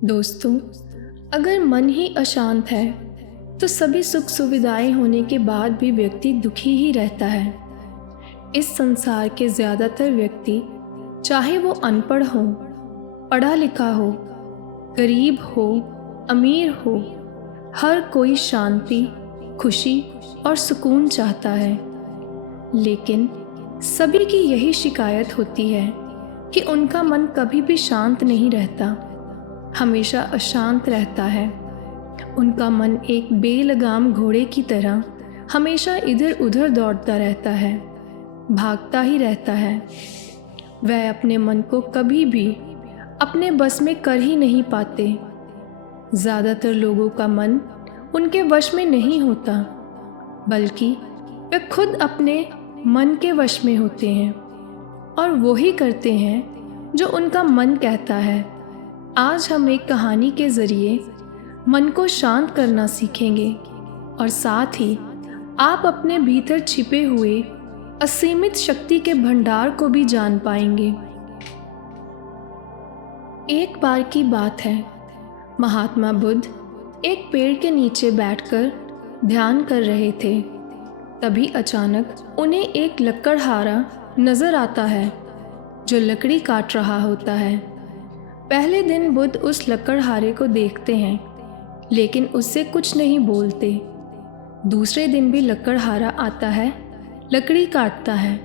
दोस्तों, अगर मन ही अशांत है तो सभी सुख सुविधाएं होने के बाद भी व्यक्ति दुखी ही रहता है। इस संसार के ज़्यादातर व्यक्ति, चाहे वो अनपढ़ हो, पढ़ा लिखा हो, गरीब हो, अमीर हो, हर कोई शांति, खुशी और सुकून चाहता है। लेकिन सभी की यही शिकायत होती है कि उनका मन कभी भी शांत नहीं रहता, हमेशा अशांत रहता है। उनका मन एक बेलगाम घोड़े की तरह हमेशा इधर उधर दौड़ता रहता है, भागता ही रहता है। वह अपने मन को कभी भी अपने बस में कर ही नहीं पाते। ज़्यादातर लोगों का मन उनके वश में नहीं होता, बल्कि वे खुद अपने मन के वश में होते हैं और वो ही करते हैं जो उनका मन कहता है। आज हम एक कहानी के ज़रिए मन को शांत करना सीखेंगे और साथ ही आप अपने भीतर छिपे हुए असीमित शक्ति के भंडार को भी जान पाएंगे। एक बार की बात है, महात्मा बुद्ध एक पेड़ के नीचे बैठकर ध्यान कर रहे थे। तभी अचानक उन्हें एक लकड़हारा नज़र आता है जो लकड़ी काट रहा होता है। पहले दिन बुद्ध उस लकड़हारे को देखते हैं, लेकिन उससे कुछ नहीं बोलते। दूसरे दिन भी लकड़हारा आता है, लकड़ी काटता है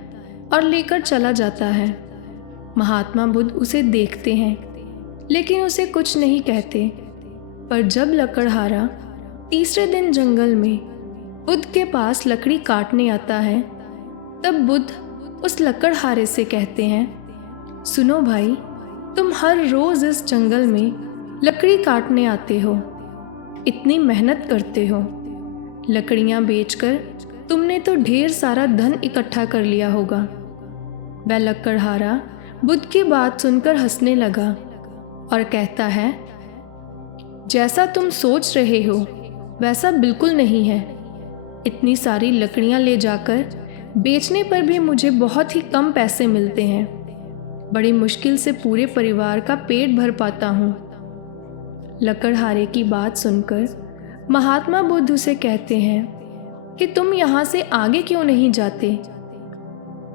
और लेकर चला जाता है। महात्मा बुद्ध उसे देखते हैं, लेकिन उसे कुछ नहीं कहते। पर जब लकड़हारा तीसरे दिन जंगल में बुद्ध के पास लकड़ी काटने आता है, तब बुद्ध उस लकड़हारे से कहते हैं, सुनो भाई, तुम हर रोज़ इस जंगल में लकड़ी काटने आते हो, इतनी मेहनत करते हो, लकड़ियाँ बेचकर तुमने तो ढेर सारा धन इकट्ठा कर लिया होगा। वह लकड़हारा बुद्ध की बात सुनकर हंसने लगा और कहता है, जैसा तुम सोच रहे हो वैसा बिल्कुल नहीं है। इतनी सारी लकड़ियाँ ले जाकर बेचने पर भी मुझे बहुत ही कम पैसे मिलते हैं। बड़ी मुश्किल से पूरे परिवार का पेट भर पाता हूँ। लकड़हारे की बात सुनकर महात्मा बुद्ध उसे कहते हैं कि तुम यहाँ से आगे क्यों नहीं जाते?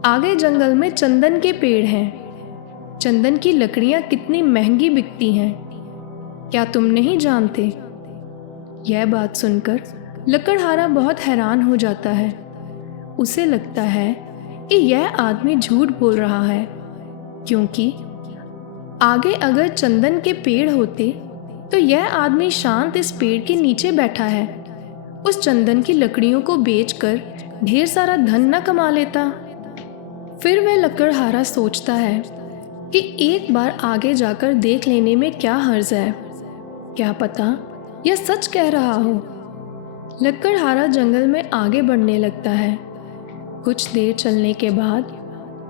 आगे जंगल में चंदन के पेड़ हैं। चंदन की लकड़ियाँ कितनी महंगी बिकती हैं, क्या तुम नहीं जानते? यह बात सुनकर लकड़हारा बहुत हैरान हो जाता है। उसे लगता है कि यह आदमी झूठ बोल रहा है, क्योंकि आगे अगर चंदन के पेड़ होते तो यह आदमी शांत इस पेड़ के नीचे बैठा है, उस चंदन की लकड़ियों को बेचकर ढेर सारा धन न कमा लेता। फिर वह लकड़हारा सोचता है कि एक बार आगे जाकर देख लेने में क्या हर्ज है, क्या पता यह सच कह रहा हो। लकड़हारा जंगल में आगे बढ़ने लगता है। कुछ देर चलने के बाद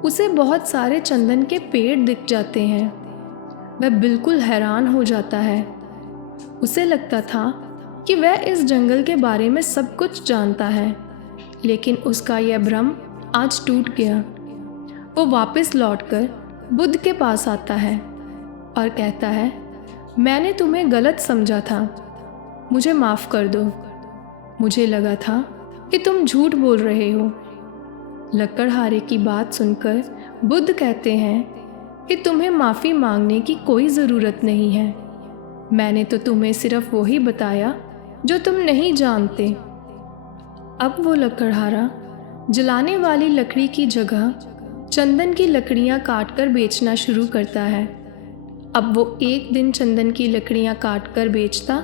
उसे बहुत सारे चंदन के पेड़ दिख जाते हैं। वह बिल्कुल हैरान हो जाता है। उसे लगता था कि वह इस जंगल के बारे में सब कुछ जानता है, लेकिन उसका यह भ्रम आज टूट गया। वो वापस लौटकर बुद्ध के पास आता है और कहता है, मैंने तुम्हें गलत समझा था, मुझे माफ़ कर दो। मुझे लगा था कि तुम झूठ बोल रहे हो। लकड़हारे की बात सुनकर बुद्ध कहते हैं कि तुम्हें माफ़ी मांगने की कोई ज़रूरत नहीं है। मैंने तो तुम्हें सिर्फ वही बताया जो तुम नहीं जानते। अब वो लकड़हारा जलाने वाली लकड़ी की जगह चंदन की लकड़ियाँ काटकर बेचना शुरू करता है। अब वो एक दिन चंदन की लकड़ियाँ काटकर बेचता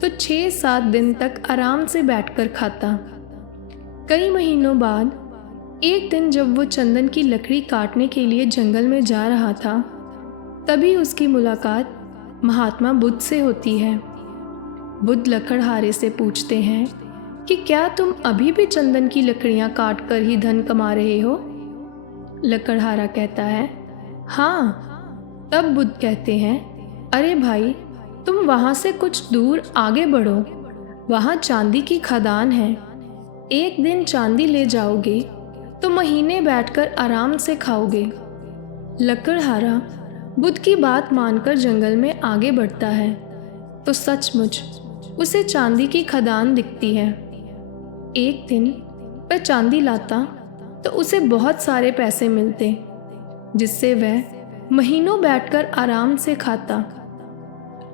तो 6-7 दिन तक आराम से बैठकर खाता। कई महीनों बाद एक दिन जब वो चंदन की लकड़ी काटने के लिए जंगल में जा रहा था, तभी उसकी मुलाकात महात्मा बुद्ध से होती है। बुद्ध लकड़हारे से पूछते हैं कि क्या तुम अभी भी चंदन की लकड़ियाँ काट कर ही धन कमा रहे हो? लकड़हारा कहता है, हाँ। तब बुद्ध कहते हैं, अरे भाई, तुम वहाँ से कुछ दूर आगे बढ़ो, वहाँ चांदी की खदान है। एक दिन चांदी ले जाओगे तो महीने बैठकर आराम से खाओगे। लकड़हारा बुद्ध की बात मानकर जंगल में आगे बढ़ता है तो सचमुच उसे चांदी की खदान दिखती है। एक दिन वह चांदी लाता तो उसे बहुत सारे पैसे मिलते, जिससे वह महीनों बैठकर आराम से खाता।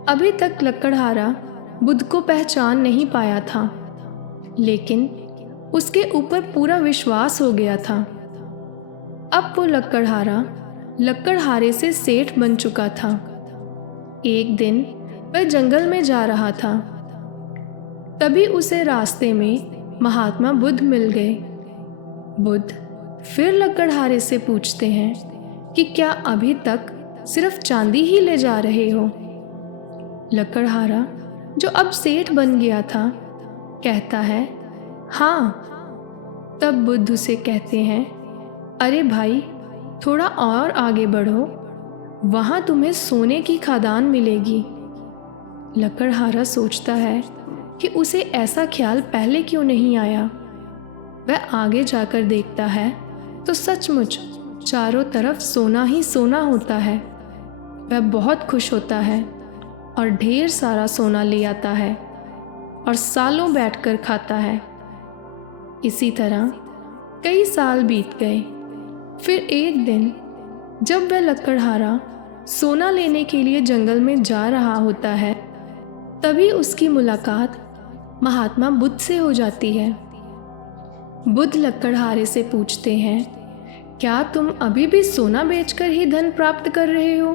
अभी तक लकड़हारा बुद्ध को पहचान नहीं पाया था, लेकिन उसके ऊपर पूरा विश्वास हो गया था। अब वो लकड़हारा लकड़हारे से सेठ बन चुका था। एक दिन वह जंगल में जा रहा था, तभी उसे रास्ते में महात्मा बुद्ध मिल गए। बुद्ध फिर लकड़हारे से पूछते हैं कि क्या अभी तक सिर्फ चांदी ही ले जा रहे हो? लकड़हारा, जो अब सेठ बन गया था, कहता है, हाँ। तब बुद्ध उसे कहते हैं, अरे भाई, थोड़ा और आगे बढ़ो, वहाँ तुम्हें सोने की खदान मिलेगी। लकड़हारा सोचता है कि उसे ऐसा ख्याल पहले क्यों नहीं आया। वह आगे जाकर देखता है तो सचमुच चारों तरफ सोना ही सोना होता है। वह बहुत खुश होता है और ढेर सारा सोना ले आता है और सालों बैठकर खाता है। इसी तरह कई साल बीत गए। फिर एक दिन जब वह लकड़हारा सोना लेने के लिए जंगल में जा रहा होता है, तभी उसकी मुलाकात महात्मा बुद्ध से हो जाती है। बुद्ध लकड़हारे से पूछते हैं, क्या तुम अभी भी सोना बेचकर ही धन प्राप्त कर रहे हो?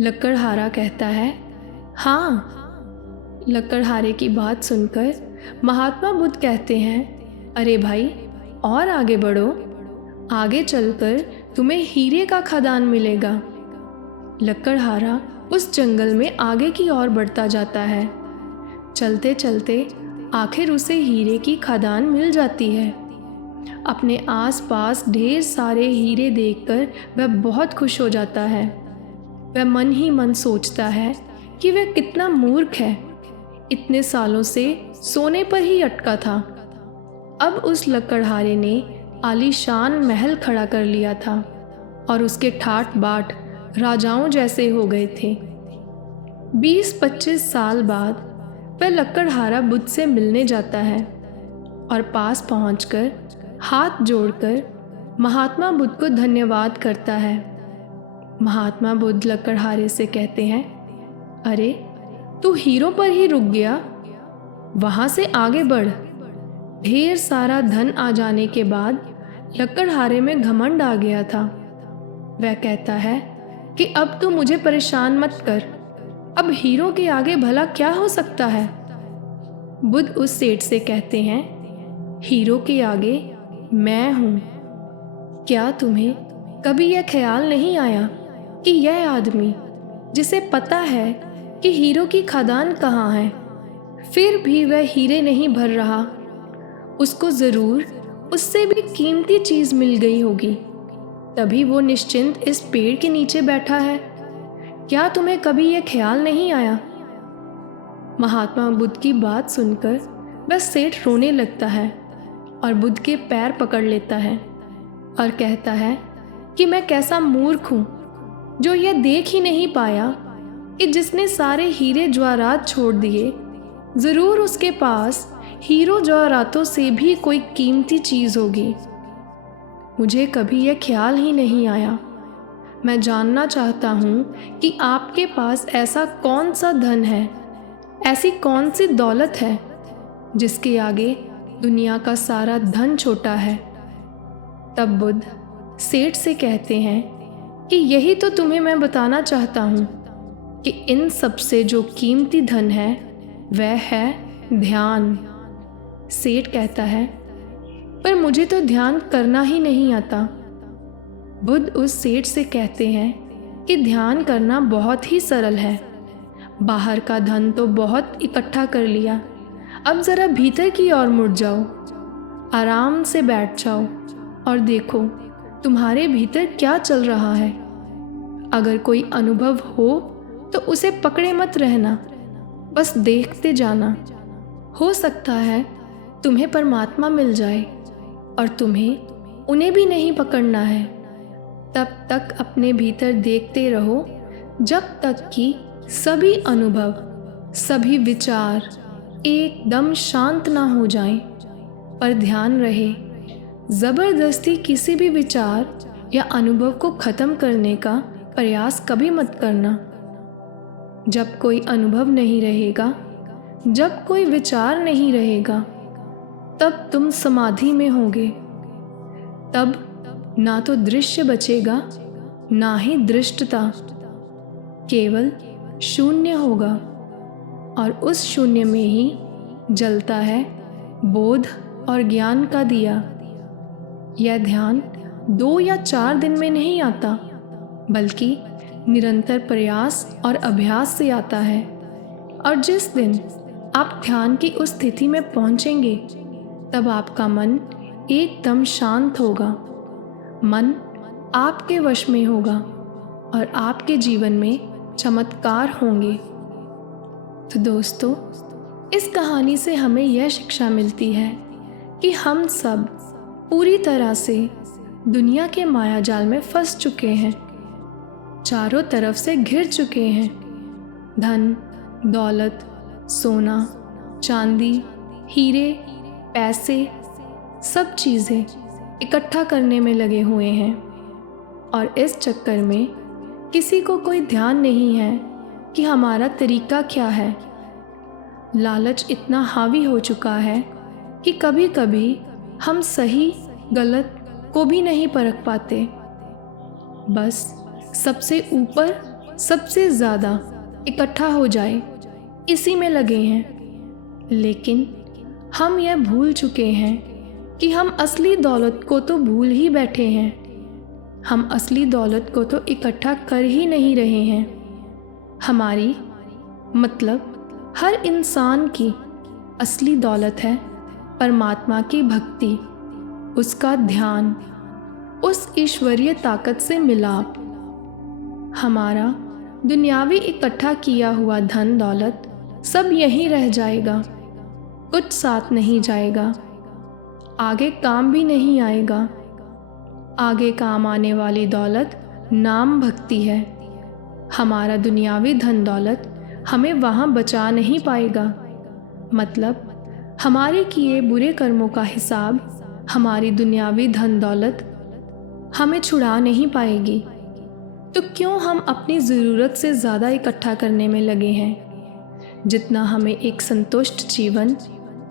लकड़हारा कहता है, हाँ। लकड़हारे की बात सुनकर महात्मा बुद्ध कहते हैं, अरे भाई, और आगे बढ़ो, आगे चलकर तुम्हें हीरे का खदान मिलेगा। लकड़हारा उस जंगल में आगे की ओर बढ़ता जाता है। चलते चलते आखिर उसे हीरे की खदान मिल जाती है। अपने आसपास ढेर सारे हीरे देखकर वह बहुत खुश हो जाता है। वह मन ही मन सोचता है कि वह कितना मूर्ख है, इतने सालों से सोने पर ही अटका था। अब उस लकड़हारे ने आलीशान महल खड़ा कर लिया था और उसके ठाट बाट राजाओं जैसे हो गए थे। 20-25 साल बाद वह लकड़हारा बुद्ध से मिलने जाता है और पास पहुंचकर हाथ जोड़कर महात्मा बुद्ध को धन्यवाद करता है। महात्मा बुद्ध लकड़हारे से कहते हैं, अरे, तू हीरों पर ही रुक गया, वहाँ से आगे बढ़। ढेर सारा धन आ जाने के बाद लकड़हारे में घमंड आ गया था। वह कहता है कि अब तू मुझे परेशान मत कर, अब हीरों के आगे भला क्या हो सकता है? बुद्ध उस सेठ से कहते हैं, हीरो के आगे मैं हूँ। क्या तुम्हें कभी यह ख्याल नहीं आया कि यह आदमी, जिसे पता है कि हीरो की खदान कहाँ है, फिर भी वह हीरे नहीं भर रहा, उसको ज़रूर उससे भी कीमती चीज़ मिल गई होगी, तभी वो निश्चिंत इस पेड़ के नीचे बैठा है। क्या तुम्हें कभी यह ख्याल नहीं आया? महात्मा बुद्ध की बात सुनकर वह सेठ रोने लगता है और बुद्ध के पैर पकड़ लेता है और कहता है कि मैं कैसा मूर्ख हूँ जो यह देख ही नहीं पाया कि जिसने सारे हीरे जवाहरात छोड़ दिए, ज़रूर उसके पास हीरो जवाहरातों से भी कोई कीमती चीज़ होगी। मुझे कभी यह ख्याल ही नहीं आया। मैं जानना चाहता हूँ कि आपके पास ऐसा कौन सा धन है, ऐसी कौन सी दौलत है जिसके आगे दुनिया का सारा धन छोटा है। तब बुद्ध सेठ से कहते हैं कि यही तो तुम्हें मैं बताना चाहता हूँ कि इन सबसे जो कीमती धन है वह है ध्यान। सेठ कहता है, पर मुझे तो ध्यान करना ही नहीं आता। बुद्ध उस सेठ से कहते हैं कि ध्यान करना बहुत ही सरल है। बाहर का धन तो बहुत इकट्ठा कर लिया, अब ज़रा भीतर की ओर मुड़ जाओ, आराम से बैठ जाओ और देखो तुम्हारे भीतर क्या चल रहा है। अगर कोई अनुभव हो तो उसे पकड़े मत रहना, बस देखते जाना। हो सकता है तुम्हें परमात्मा मिल जाए और तुम्हें उन्हें भी नहीं पकड़ना है। तब तक अपने भीतर देखते रहो जब तक कि सभी अनुभव, सभी विचार एकदम शांत ना हो जाएं। पर ध्यान रहे, ज़बरदस्ती किसी भी विचार या अनुभव को ख़त्म करने का प्रयास कभी मत करना। जब कोई अनुभव नहीं रहेगा, जब कोई विचार नहीं रहेगा, तब तुम समाधि में होगे। तब ना तो दृश्य बचेगा, ना ही दृष्टता, केवल शून्य होगा। और उस शून्य में ही जलता है बोध और ज्ञान का दिया। यह ध्यान 2 या 4 दिन में नहीं आता, बल्कि निरंतर प्रयास और अभ्यास से आता है। और जिस दिन आप ध्यान की उस स्थिति में पहुंचेंगे, तब आपका मन एकदम शांत होगा। मन आपके वश में होगा और आपके जीवन में चमत्कार होंगे। तो दोस्तों, इस कहानी से हमें यह शिक्षा मिलती है कि हम सब पूरी तरह से दुनिया के मायाजाल में फंस चुके हैं, चारों तरफ से घिर चुके हैं। धन, दौलत, सोना, चांदी, हीरे, पैसे, सब चीज़ें इकट्ठा करने में लगे हुए हैं। और इस चक्कर में किसी को कोई ध्यान नहीं है कि हमारा तरीका क्या है। लालच इतना हावी हो चुका है कि कभी कभी हम सही गलत को भी नहीं परख पाते। बस सबसे ऊपर, सबसे ज़्यादा इकट्ठा हो जाए, इसी में लगे हैं। लेकिन हम यह भूल चुके हैं कि हम असली दौलत को तो भूल ही बैठे हैं। हम असली दौलत को तो इकट्ठा कर ही नहीं रहे हैं। हमारी मतलब हर इंसान की असली दौलत है परमात्मा की भक्ति, उसका ध्यान, उस ईश्वरीय ताकत से मिलाप। हमारा दुनियावी इकट्ठा किया हुआ धन दौलत सब यहीं रह जाएगा, कुछ साथ नहीं जाएगा, आगे काम भी नहीं आएगा। आगे काम आने वाली दौलत नाम भक्ति है। हमारा दुनियावी धन दौलत हमें वहाँ बचा नहीं पाएगा। मतलब हमारे किए बुरे कर्मों का हिसाब हमारी दुनियावी धन दौलत हमें छुड़ा नहीं पाएगी। तो क्यों हम अपनी ज़रूरत से ज़्यादा इकट्ठा करने में लगे हैं? जितना हमें एक संतुष्ट जीवन,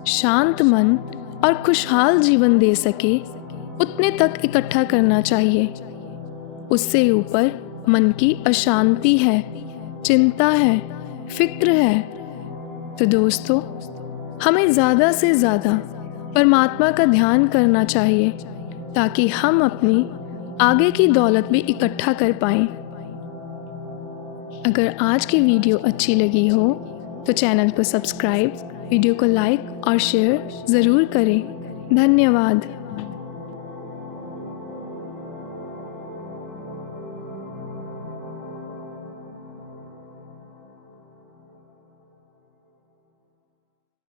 शांत मन और खुशहाल जीवन दे सके, उतने तक इकट्ठा करना चाहिए। उससे ऊपर मन की अशांति है, चिंता है, फिक्र है। तो दोस्तों, हमें ज़्यादा से ज़्यादा परमात्मा का ध्यान करना चाहिए ताकि हम अपनी आगे की दौलत भी इकट्ठा कर पाएं। अगर आज की वीडियो अच्छी लगी हो तो चैनल को सब्सक्राइब, वीडियो को लाइक और शेयर ज़रूर करें। धन्यवाद।